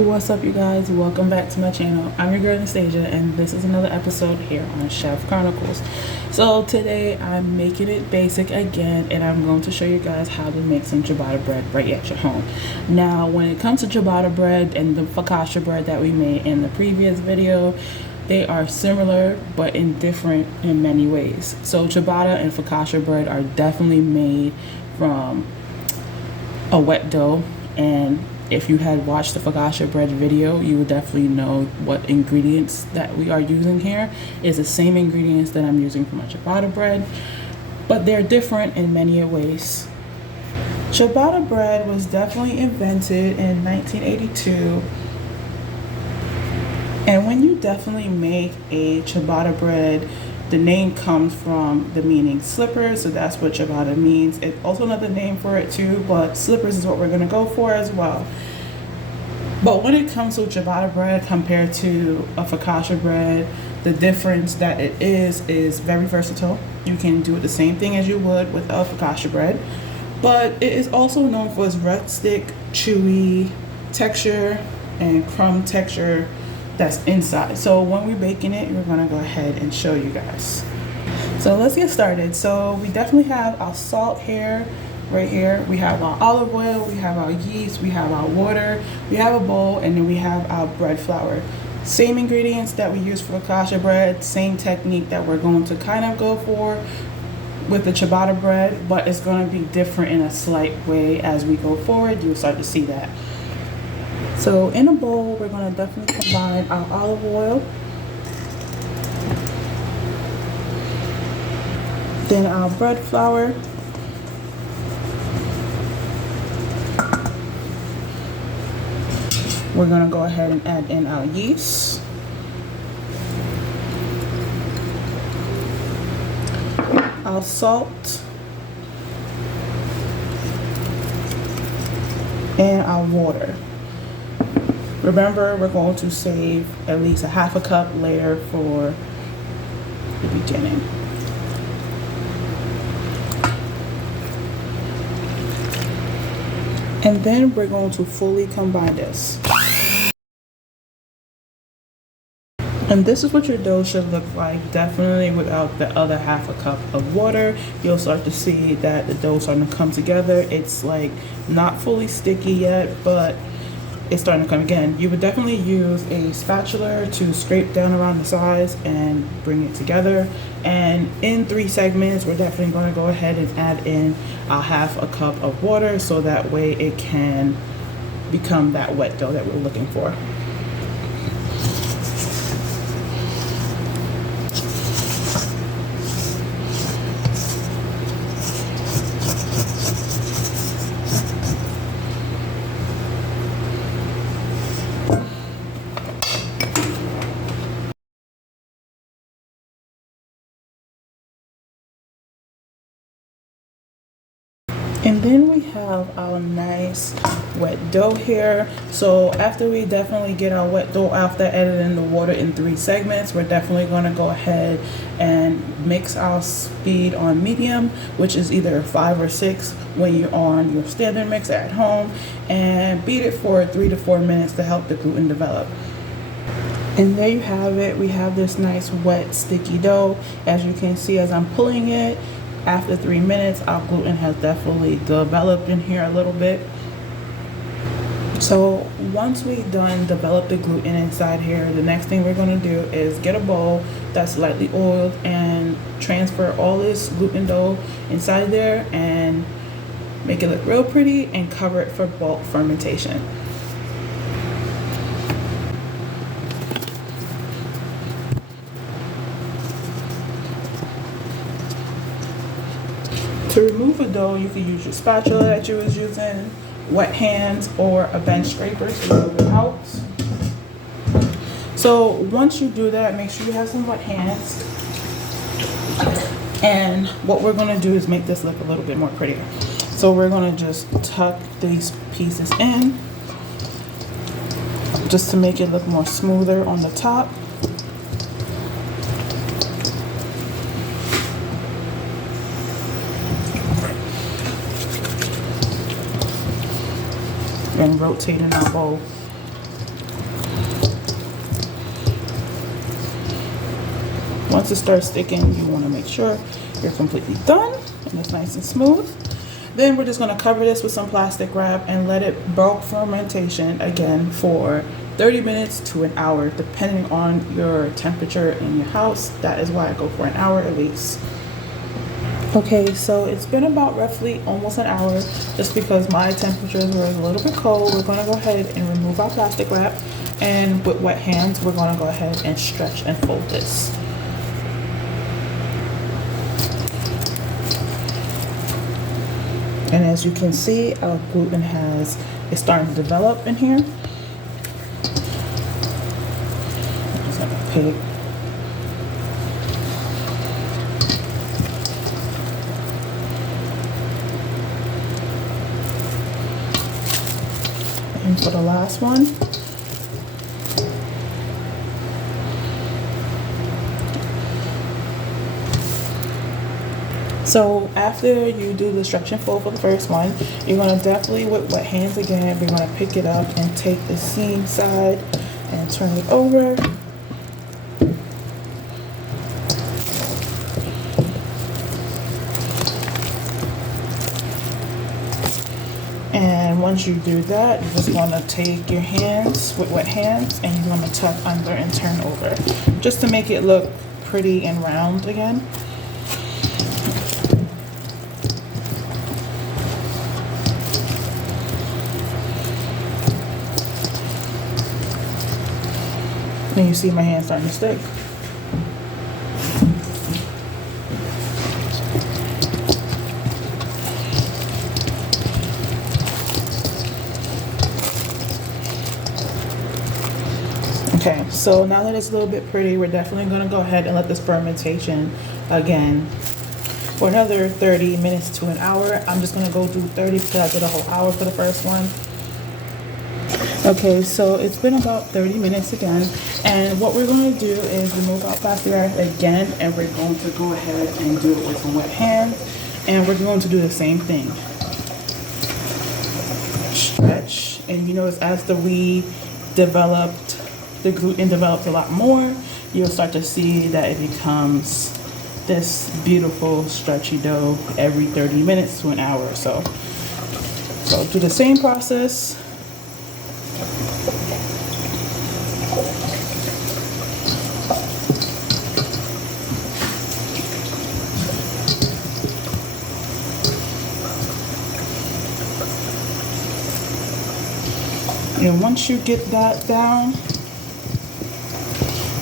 What's up, you guys? Welcome back to my channel. I'm your girl Anastasia, and this is another episode here on Chef Chronicles. So today I'm making it basic again, and I'm going to show you guys how to make some ciabatta bread right at your home. Now, when it comes to ciabatta bread and the focaccia bread that we made in the previous video, they are similar but different in many ways. So ciabatta and focaccia bread are definitely made from a wet dough, and if you had watched the focaccia bread video, you would definitely know what ingredients that we are using here is the same ingredients that I'm using for my ciabatta bread, but they're different in many ways. Ciabatta bread was definitely invented in 1982, and when you definitely make a ciabatta bread, the name comes from the meaning slippers, so that's what ciabatta means. It's also another name for it too, but slippers is what we're going to go for as well. But when it comes to ciabatta bread compared to a focaccia bread, the difference that it is very versatile. You can do it the same thing as you would with a focaccia bread, but it is also known for its rustic, chewy texture and crumb texture that's inside. So when we're baking it, we're gonna go ahead and show you guys. So let's get started. So we definitely have our salt here, right here. We have our olive oil, we have our yeast, we have our water, we have a bowl, and then we have our bread flour. Same ingredients that we use for focaccia bread, same technique that we're going to kind of go for with the ciabatta bread, but it's going to be different in a slight way as we go forward. You'll start to see that. So in a bowl, we're going to definitely combine our olive oil, then our bread flour, we're going to go ahead and add in our yeast, our salt, and our water. Remember, we're going to save at least a half a cup later for the beginning. And then we're going to fully combine this. And this is what your dough should look like, definitely without the other half a cup of water. You'll start to see that the dough starting to come together. It's like not fully sticky yet, but it's starting to come again. You would definitely use a spatula to scrape down around the sides and bring it together. And in 3 segments, we're definitely going to go ahead and add in a half a cup of water so that way it can become that wet dough that we're looking for. And then we have our nice wet dough here. So after we definitely get our wet dough, after adding the water in 3 segments, we're definitely going to go ahead and mix our speed on medium, which is either 5 or 6 when you're on your standard mixer at home, and beat it for 3 to 4 minutes to help the gluten develop. And there you have it. We have this nice wet sticky dough. As you can see, as I'm pulling it, after 3 minutes, our gluten has definitely developed in here a little bit. So once we've done develop the gluten inside here, the next thing we're going to do is get a bowl that's lightly oiled and transfer all this gluten dough inside there and make it look real pretty and cover it for bulk fermentation. To remove a dough, you can use your spatula that you was using, wet hands, or a bench scraper to remove it out. So once you do that, make sure you have some wet hands. And what we're going to do is make this look a little bit more prettier. So we're going to just tuck these pieces in, just to make it look more smoother on the top. And rotate in our bowl. Once it starts sticking, you want to make sure you're completely done and it's nice and smooth. Then we're just going to cover this with some plastic wrap and let it bulk fermentation again for 30 minutes to an hour, depending on your temperature in your house. That is why I go for an hour at least. Okay, so it's been about roughly almost an hour. Just because my temperatures were a little bit cold, we're going to go ahead and remove our plastic wrap, and with wet hands we're going to go ahead and stretch and fold this. And as you can see, our gluten is starting to develop in here. Just like a pig. And for the last one, so after you do the stretch and fold for the first one, you're going to definitely, with wet hands again, we're going to pick it up and take the seam side and turn it over. And once you do that, you just want to take your hands with wet hands and you're going to tuck under and turn over just to make it look pretty and round again. And you see my hand starting to stick. Okay, so now that it's a little bit pretty, we're definitely going to go ahead and let this fermentation again for another 30 minutes to an hour. I'm just going to go do 30 because I did a whole hour for the first one. Okay, so it's been about 30 minutes again, and what we're going to do is remove our plastic wrap again, and we're going to go ahead and do it with some wet hands, and we're going to do the same thing. Stretch, and you notice as the gluten develops a lot more, you'll start to see that it becomes this beautiful stretchy dough every 30 minutes to an hour or so. So do the same process. And once you get that down,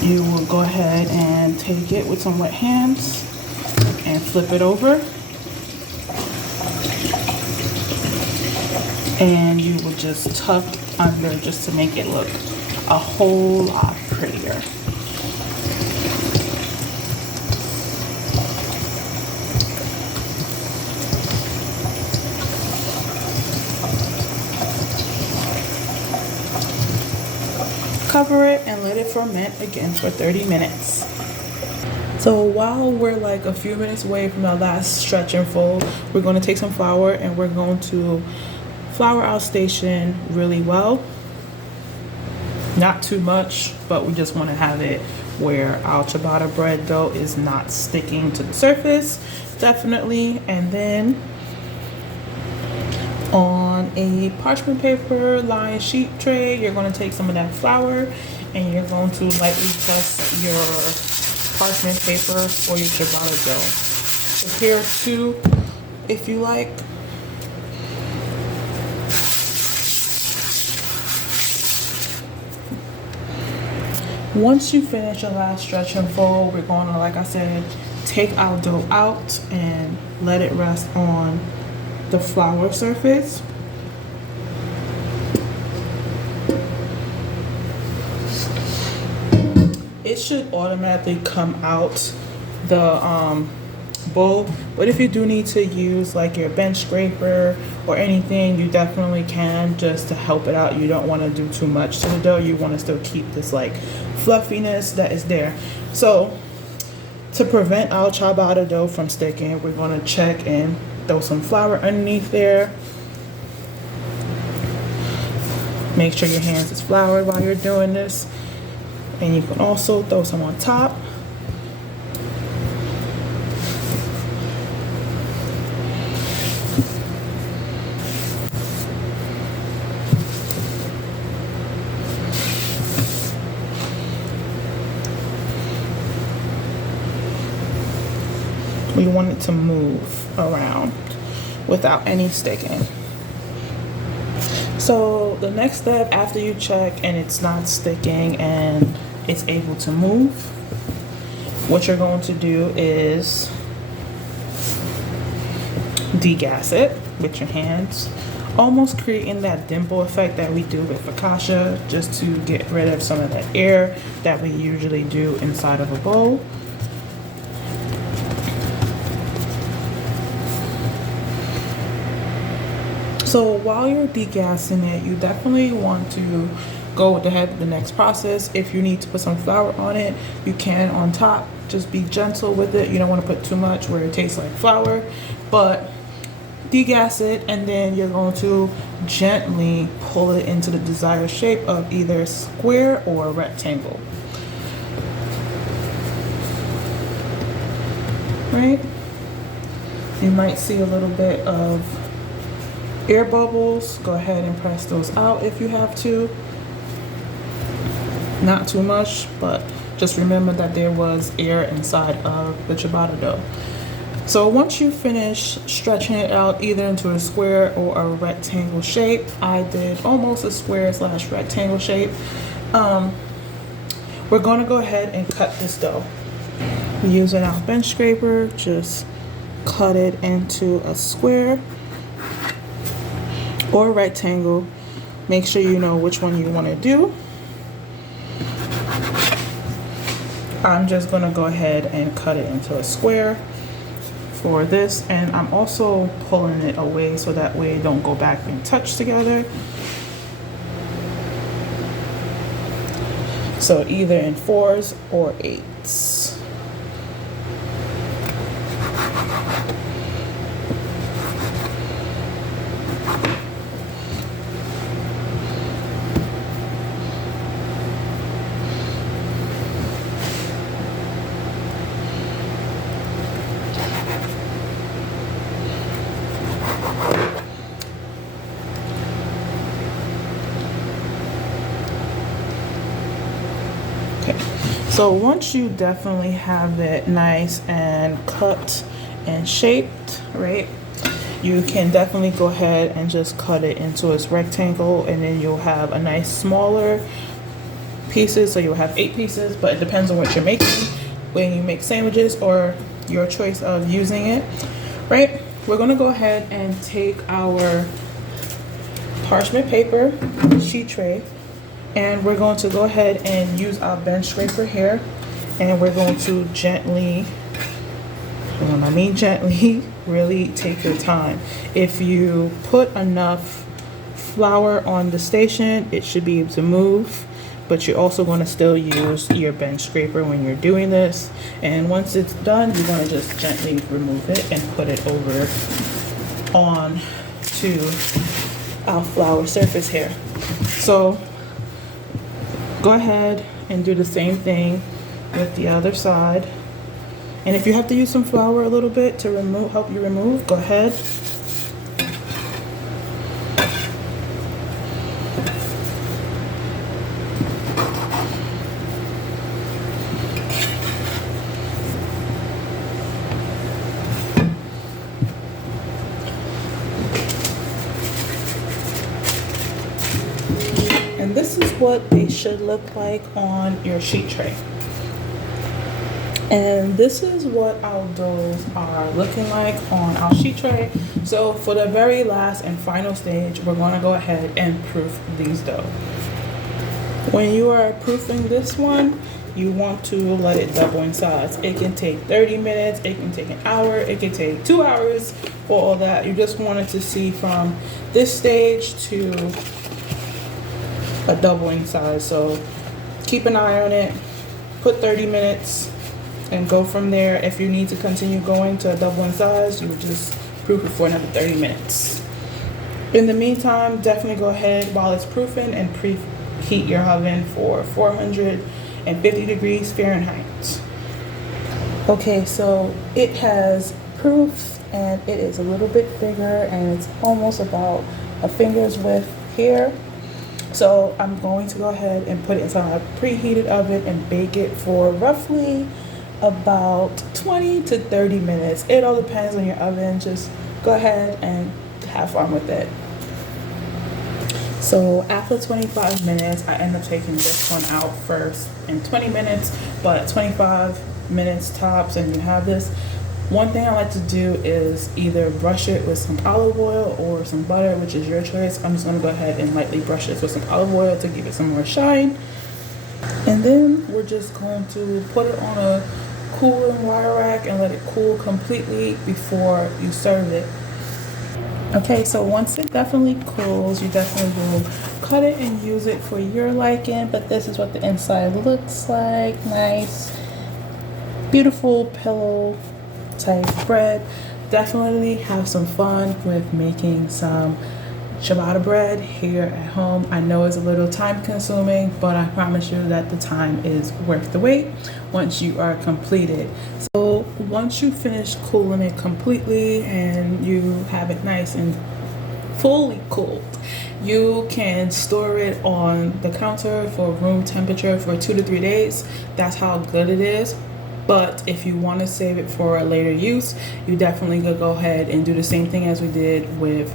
you will go ahead and take it with some wet hands and flip it over. And you will just tuck under just to make it look a whole lot prettier. Cover it and let it ferment again for 30 minutes. So while we're like a few minutes away from our last stretch and fold, we're going to take some flour and we're going to flour our station really well. Not too much, but we just want to have it where our ciabatta bread dough is not sticking to the surface, definitely. And then on a parchment paper lined sheet tray, you're going to take some of that flour and you're going to lightly press your parchment paper for your ciabatta dough. Prepare two if you like. Once you finish your last stretch and fold, we're going to, like I said, take our dough out and let it rest on the flour surface. It should automatically come out the bowl, but if you do need to use like your bench scraper or anything, you definitely can, just to help it out. You don't want to do too much to the dough. You want to still keep this like fluffiness that is there. So to prevent our ciabatta dough from sticking, we're going to check and throw some flour underneath there. Make sure your hands is floured while you're doing this, and you can also throw some on top. We want it to move around without any sticking. So the next step after you check and it's not sticking and it's able to move, what you're going to do is degas it with your hands, almost creating that dimple effect that we do with focaccia, just to get rid of some of that air that we usually do inside of a bowl. So while you're degassing it, you definitely want to go ahead with the next process. If you need to put some flour on it, you can on top. Just be gentle with it. You don't want to put too much where it tastes like flour, but degas it, and then you're going to gently pull it into the desired shape of either a square or a rectangle. Right? You might see a little bit of air bubbles. Go ahead and press those out if you have to. Not too much, but just remember that there was air inside of the ciabatta dough. So once you finish stretching it out either into a square or a rectangle shape, I did almost a square / rectangle shape. We're going to go ahead and cut this dough. Using our bench scraper, just cut it into a square or a rectangle. Make sure you know which one you want to do. I'm just going to go ahead and cut it into a square for this, and I'm also pulling it away so that way it don't go back and touch together. So either in 4s or 8s. So once you definitely have it nice and cut and shaped, right, you can definitely go ahead and just cut it into its rectangle, and then you'll have a nice smaller pieces. So you'll have 8 pieces, but it depends on what you're making when you make sandwiches or your choice of using it, right? We're gonna go ahead and take our parchment paper sheet tray, and we're going to go ahead and use our bench scraper here, and we're going to gently, when I mean gently, really take your time. If you put enough flour on the station, it should be able to move, but you're also going to still use your bench scraper when you're doing this. And once it's done, you're going to just gently remove it and put it over on to our flour surface here. So go ahead and do the same thing with the other side. And if you have to use some flour a little bit to help you remove, go ahead. And this is what they should look like on your sheet tray. And this is what our doughs are looking like on our sheet tray. So for the very last and final stage, we're going to go ahead and proof these dough. When you are proofing this one, you want to let it double in size. It can take 30 minutes, it can take an hour, it can take 2 hours for all that. You just wanted to see from this stage to a doubling size. So keep an eye on it, put 30 minutes and go from there. If you need to continue going to a doubling size, you would just proof it for another 30 minutes. In the meantime, definitely go ahead while it's proofing and preheat your oven for 450 degrees Fahrenheit. Okay, so it has proofed and it is a little bit bigger and it's almost about a finger's width here. So I'm going to go ahead and put it inside a preheated oven and bake it for roughly about 20 to 30 minutes. It all depends on your oven. Just go ahead and have fun with it. So after 25 minutes, I end up taking this one out first in 20 minutes, but 25 minutes tops, and you have this. One thing I like to do is either brush it with some olive oil or some butter, which is your choice. I'm just gonna go ahead and lightly brush this with some olive oil to give it some more shine. And then we're just going to put it on a cooling wire rack and let it cool completely before you serve it. Okay, so once it definitely cools, you definitely will cut it and use it for your liking, but this is what the inside looks like. Nice, beautiful pillow type bread. Definitely have some fun with making some ciabatta bread here at home. I know it's a little time consuming, but I promise you that the time is worth the wait once you are completed. So once you finish cooling it completely and you have it nice and fully cooled, you can store it on the counter for room temperature for 2 to 3 days. That's how good it is. But if you want to save it for a later use, you definitely could go ahead and do the same thing as we did with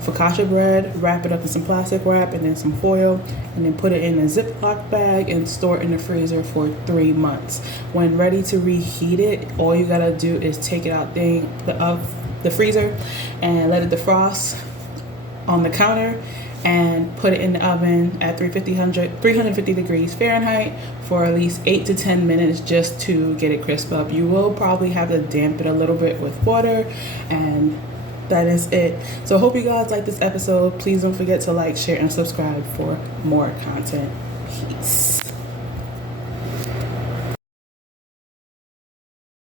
focaccia bread. Wrap it up in some plastic wrap and then some foil, and then put it in a Ziploc bag and store it in the freezer for 3 months. When ready to reheat it, all you gotta do is take it out of the freezer and let it defrost on the counter and put it in the oven at 350 degrees Fahrenheit for at least 8 to 10 minutes just to get it crisp up. You will probably have to damp it a little bit with water, and that is it. So I hope you guys like this episode. Please don't forget to like, share, and subscribe for more content. Peace.